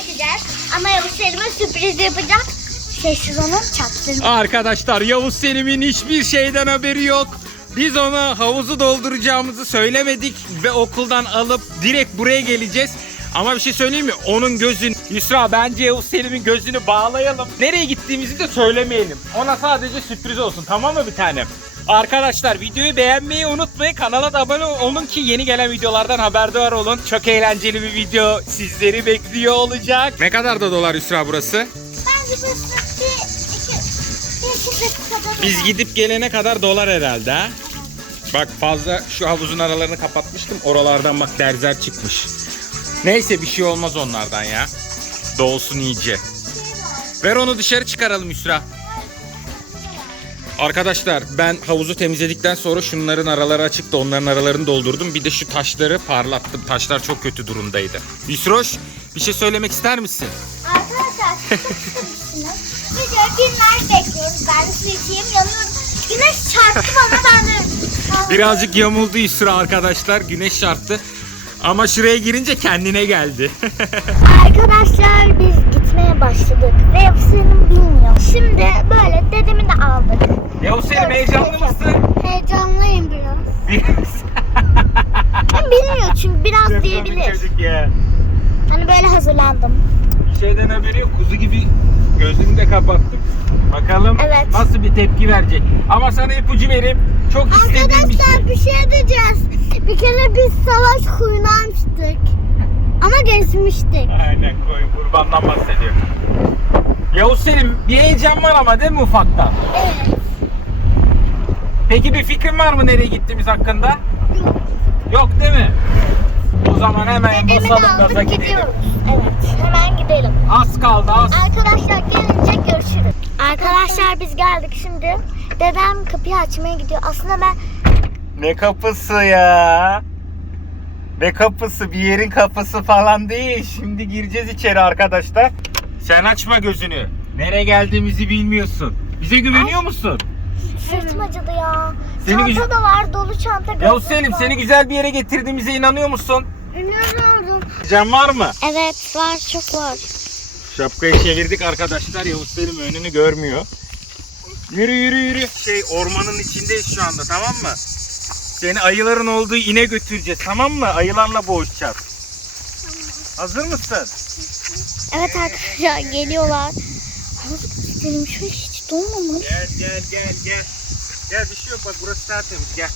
çekeceğiz. Ama Yavuz Selim'e sürpriz yapacak. Sessiz olun çaktırma. Arkadaşlar Yavuz Selim'in hiçbir şeyden haberi yok. Biz ona havuzu dolduracağımızı söylemedik ve okuldan alıp direkt buraya geleceğiz. Ama bir şey söyleyeyim mi? Onun gözün Yusra bence Yavuz Selim'in gözünü bağlayalım. Nereye gittiğimizi de söylemeyelim. Ona sadece sürpriz olsun tamam mı bir tanem? Arkadaşlar videoyu beğenmeyi unutmayın. Kanala da abone olun ki yeni gelen videolardan haberdar olun. Çok eğlenceli bir video sizleri bekliyor olacak. Ne kadar da dolar Yusra burası? Bence bu bir iki, bir iki kadar Biz gidip gelene kadar dolar herhalde ha. Bak fazla şu havuzun aralarını kapatmıştım. Oralardan bak derzer çıkmış. Neyse bir şey olmaz onlardan ya. Doğulsun iyice. Ver onu dışarı çıkaralım Yusra. Arkadaşlar ben havuzu temizledikten sonra şunların araları açıktı. Onların aralarını doldurdum. Bir de şu taşları parlattım. Taşlar çok kötü durumdaydı. Yusroş bir şey söylemek ister misin? Arkadaşlar. Videoyu dinler bekliyoruz. Ben su içeyim. Güneş çarptı bana ben de. Birazcık yamuldu Yusra arkadaşlar. Güneş çarptı. Ama şuraya girince kendine geldi. Arkadaşlar biz gitmeye başladık ve Yavuz Selim bilmiyor. Şimdi böyle dedemi de aldık. Yavuz Selim heyecanlı mısın? Heyecanlıyım biraz. Bilmiyor çünkü biraz diyebilir. Çocuk ya. Hani böyle hazırlandım. Bir şeyden haberi yok. Kuzu gibi gözünü de kapattık. Bakalım Evet. nasıl bir tepki verecek. Ama sana ipucu vereyim. Çok istediğim bir şey. Arkadaşlar bir şey diyeceğiz. Bir kere biz savaş kuyunu almıştık. Ama gezmiştik. Aynen koyun kurbandan bahsediyor. Yavuz Selim bir heyecan var ama değil mi ufaktan? Evet. Peki bir fikrin var mı nereye gittiğimiz hakkında? Yok değil mi? O zaman hemen Dedemi de basalım gaza aldık gidelim. gidiyoruz. Evet hemen gidelim. Az kaldı az. Arkadaşlar gelince görüşürüz. Arkadaşlar biz geldik şimdi. Dedem kapıyı açmaya gidiyor. Aslında ben Ne kapısı ya? Ne kapısı? Bir yerin kapısı falan değil. Şimdi gireceğiz içeri arkadaşlar. Sen açma gözünü. Nereye geldiğimizi bilmiyorsun. Bize güveniyor musun? sırtım acıdı ya. Seni çanta güzel- da var dolu çanta. Yavuz gözlük Selim var. seni güzel bir yere getirdiğimize inanıyor musun? İnanıyorum. Can var mı? Evet var çok var. Şapkayı çevirdik arkadaşlar. Yavuz Selim önünü görmüyor. Yürü yürü yürü. Şey ormanın içindeyiz şu anda tamam mı? Seni ayıların olduğu ine götüreceğiz tamam mı? Ayılarla boğuşacağız. Hazır mısın? Evet arkadaşlar geliyorlar. Benim şu hiç dolmamış. Gel gel gel gel. Gel bir şey yok bak burası tertemiz gel.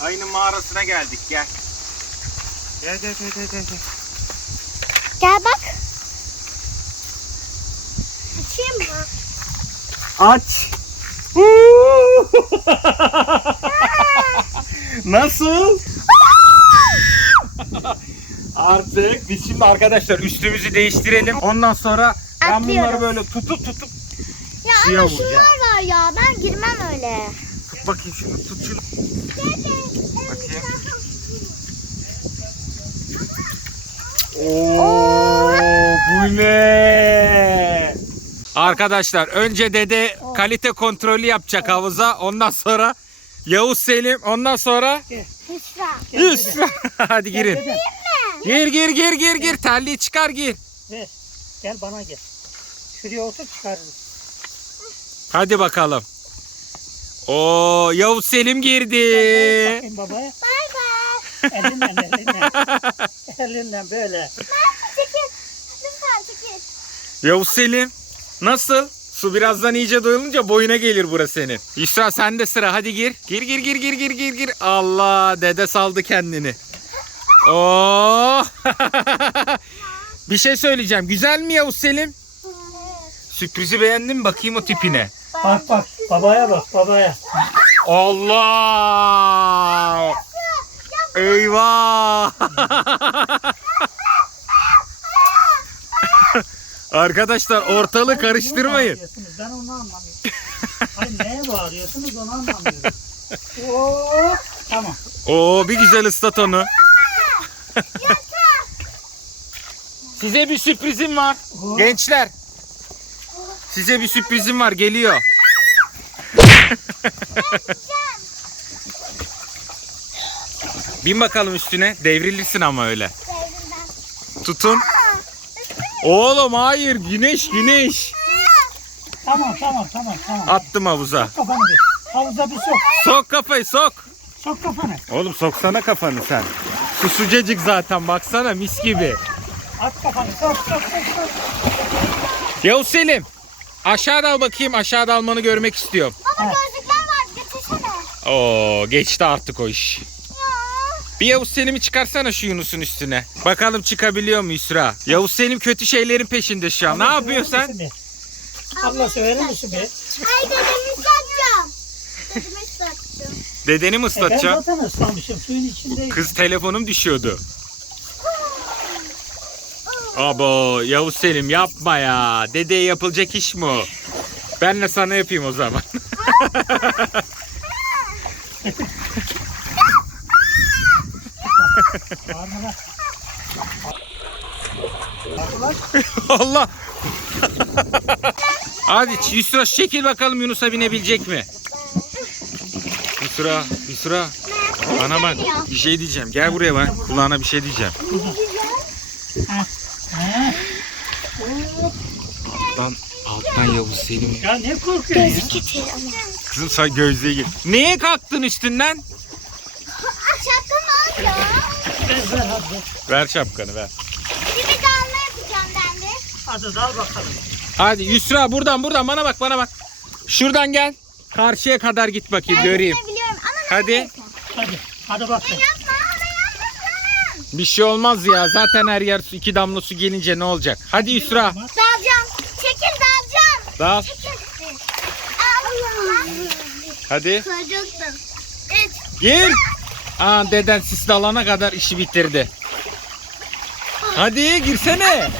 Ayının mağarasına geldik gel. Gel gel gel gel gel. gel. Gel bak. Açayım mı? Aç. Nasıl? Artık biz şimdi arkadaşlar üstümüzü değiştirelim. Ondan sonra ben bunları Atlıyoruz. böyle tutup tutup Ya Suya ama vuracağım. şunlar var ya ben girmem öyle. tut bakayım şunu tut şunu. Bakayım. Oo, bu ne? Arkadaşlar önce dede kalite kontrolü yapacak havuza. Ondan sonra Yavuz Selim. Ondan sonra Hüsra. Yusra. Hadi girin. Gir gir gir gir gir. Terliği çıkar gir. Gel bana gel. Şuraya otur çıkarırız. Hadi bakalım. Oo Yavuz Selim girdi. Bakayım babaya. Bay bay. Elinden elinden. elinden böyle. Çekil. Lütfen çekil. Yavuz Selim. Nasıl? Su birazdan iyice doyulunca boyuna gelir burası senin. Yusra sen de sıra hadi gir. Gir gir gir gir gir gir gir. Allah dede saldı kendini. Oo. Bir şey söyleyeceğim. Güzel mi Yavuz Selim? Sürprizi beğendin mi? Bakayım o tipine. Bak bak babaya bak babaya. Allah! Eyvah! Arkadaşlar ortalığı karıştırmayın. Ben onu anlamıyorum. Hayır neye bağırıyorsunuz onu anlamıyorum. Oo, tamam. Oo bir güzel ıslat onu. Size bir sürprizim var. Gençler. Size bir sürprizim var geliyor. Bin bakalım üstüne. Devrilirsin ama öyle. Tutun. Oğlum hayır güneş güneş. Tamam tamam tamam tamam. Attım havuza. Kafanı bir. Havuza bir sok. Sok kafayı sok. Sok kafanı. Oğlum soksana kafanı sen. Su sıcacık zaten baksana mis gibi. At kafanı. Sok sok sok sok. Yavuz Selim. Aşağıda al bakayım aşağıda almanı görmek istiyorum. Baba gözlükler var getirsene. Oo geçti artık o iş. Bir Yavuz Selim'i çıkarsana şu Yunus'un üstüne. Bakalım çıkabiliyor mu Yusra? Yavuz Selim kötü şeylerin peşinde şu an. Ne yapıyorsun sen? Abla severir misin be? Ay dedemi ıslatacağım. Dedemi ıslatacağım. Dedeni mi E ben ıslatacağım? zaten ıslamışım. Suyun içindeyim. Kız telefonum düşüyordu. Abo Yavuz Selim yapma ya. Dedeye yapılacak iş mi o? Ben de sana yapayım o zaman. Allah. Hadi Yusra çekil bakalım Yunus'a binebilecek mi? Yusra, Yusra. Bana bak bir şey diyeceğim. Gel buraya bak. Kulağına bir şey diyeceğim. Alttan, alttan Yavuz Selim. Ya ne korkuyorsun ya? Kızım sen gözlüğe gir. Neye kalktın üstünden? Şapka mı ya? Ver ver hadi. Ver şapkanı ver. Bir dalma yapacağım ben de. Hadi dal bakalım. Hadi Yusra buradan buradan bana bak bana bak. Şuradan gel. Karşıya kadar git bakayım göreyim. Ben biliyorum ama Hadi. Hadi. Hadi bakalım. Yapma ama yapma. Bir şey olmaz ya. Zaten her yer su, iki damla su gelince ne olacak? Hadi Yusra. Dalacağım. Çekil dalacağım. Dal. Çekil. Hadi. Çocuktum. Üç. Gir. Aa deden sis dalana kadar işi bitirdi. Hadi girsene.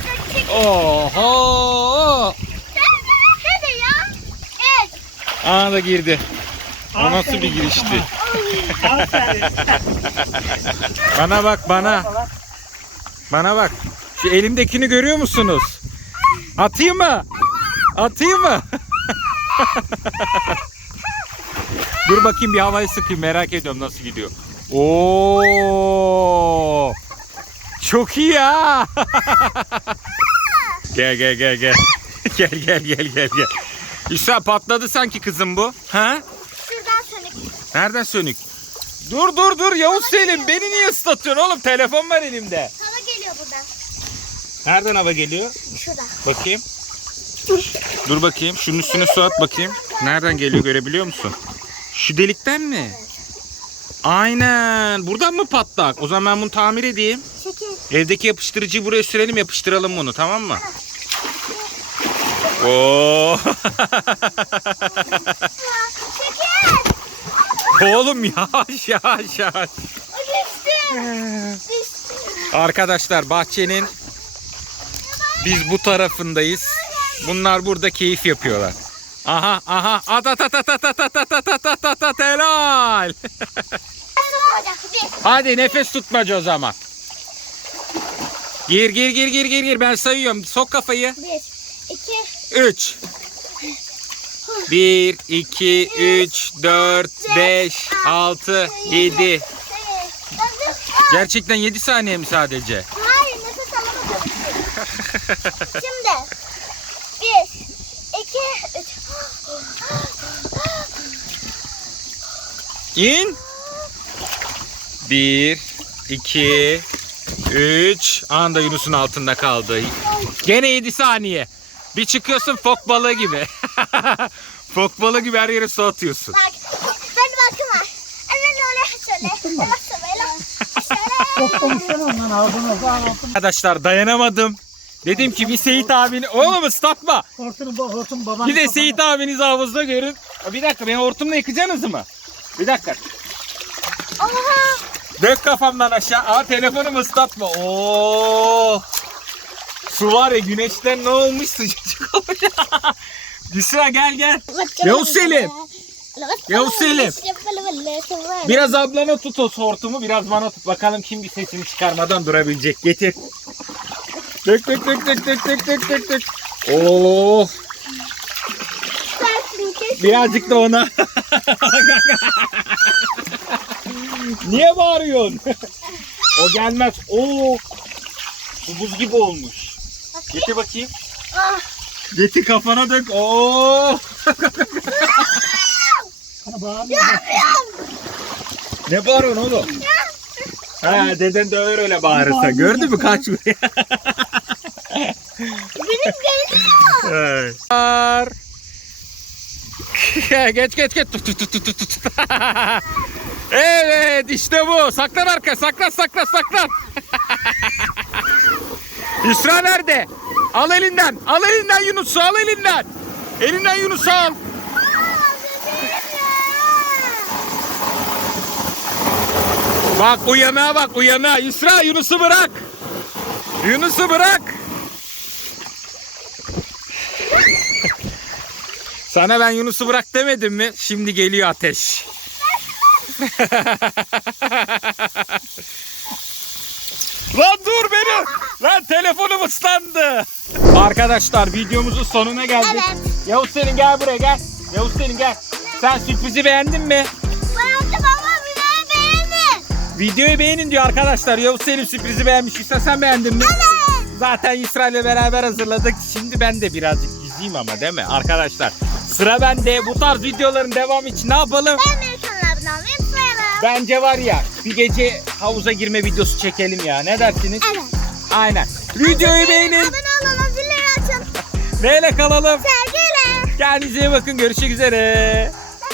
Oho. Hadi ya. Üç. Aa da girdi. O nasıl bir girişti? Aferin. Bana bak bana. Bana bak. Şu elimdekini görüyor musunuz? Atayım mı? Atayım mı? Dur bakayım bir havayı sıkayım merak ediyorum nasıl gidiyor. Oo! Çok iyi ya. gel gel gel gel. gel gel gel gel gel. İşte patladı sanki kızım bu. Ha? Şuradan sönük. Nereden sönük? Dur dur dur Yavuz Selim beni niye ıslatıyorsun oğlum telefon var elimde. Hava geliyor buradan. Nereden hava geliyor? Şuradan. Bakayım. Dur bakayım şunun üstüne su at bakayım. Nereden geliyor görebiliyor musun? Şu delikten mi? Aynen. Buradan mı patlak? O zaman ben bunu tamir edeyim. Çekil. Evdeki yapıştırıcıyı buraya sürelim yapıştıralım bunu tamam mı? Oo. Oğlum yavaş yavaş yavaş. Arkadaşlar bahçenin biz bu tarafındayız. Bunlar burada keyif yapıyorlar. Aha aha at at at at at at at at at at at at at helal. Hadi nefes tutmaca o zaman. Gir gir gir gir gir gir ben sayıyorum. Sok kafayı. Bir. İki. 3 1 2 3 4 5 6 7 sekiz, dokuz, Gerçekten 7 saniye mi sadece? Hayır nefes alamadım. Şimdi. Bir. iki, Üç. İn. 1 2 3 anda Yunus'un altında kaldı. Gene 7 saniye. Bir çıkıyorsun fok balığı gibi. fok balığı gibi her yere su atıyorsun. Bak. Ben bakım var. Anne öyle şöyle. Bak. Arkadaşlar dayanamadım. Dedim ki bir Seyit abini... Oğlum ıslatma. Hortum, hortum babanın Bir de Seyit abinizi havuzda görün. Bir dakika beni hortumla yıkacaksınız mı? Bir dakika. Oha. Dök kafamdan aşağı. Aa telefonumu ıslatma. Oo. Su var ya güneşten ne olmuş sıcacık olmuş. Yusra gel gel. Yavuz Selim. Yavuz Selim. Biraz ablana tut o hortumu biraz bana tut. Bakalım kim bir sesini çıkarmadan durabilecek. Getir. Dök dök dök dök dök dök dök dök dök. Oo. Birazcık da ona. Niye bağırıyorsun? o gelmez. Oo. Su buz gibi olmuş. Getir bakayım. Ah. Getir kafana dök. Oo! Ne bağırıyorsun oğlum? Ha deden döver öyle bağırırsa. Gördün mü kaç buraya? Benim geliyor. Var. geç geç geç. Tut tut tut tut tut. evet işte bu. Saklan arka. Saklan saklan saklan. Yusra nerede? Al elinden. Al elinden Yunus'u al elinden. Elinden Yunus'u al. Bak uyanığa bak uyanığa. Yusra Yunus'u bırak. Yunus'u bırak. Sana ben Yunus'u bırak demedim mi? Şimdi geliyor ateş. Lan dur beni. Lan telefonum ıslandı. Arkadaşlar videomuzun sonuna geldik. Evet. Yavuz Selim gel buraya gel. Yavuz Selim gel. Sen sürprizi beğendin mi? Beğendim ama videoyu beğenin. Videoyu beğenin diyor arkadaşlar. Yavuz Selim sürprizi beğenmiş. Yusra sen beğendin mi? Evet. Zaten Yusra ile beraber hazırladık. Şimdi ben de birazcık yüzeyim ama değil mi arkadaşlar? Sıra bende. Bu tarz videoların devamı için ne yapalım? Ben kanalına abone olmayı unutmayalım. Bence var ya bir gece havuza girme videosu çekelim ya. Ne dersiniz? Evet. Aynen. Videoyu beğenin. Abone olun, zilleri açın. Neyle kalalım? Sevgiyle. Kendinize iyi bakın. Görüşmek üzere.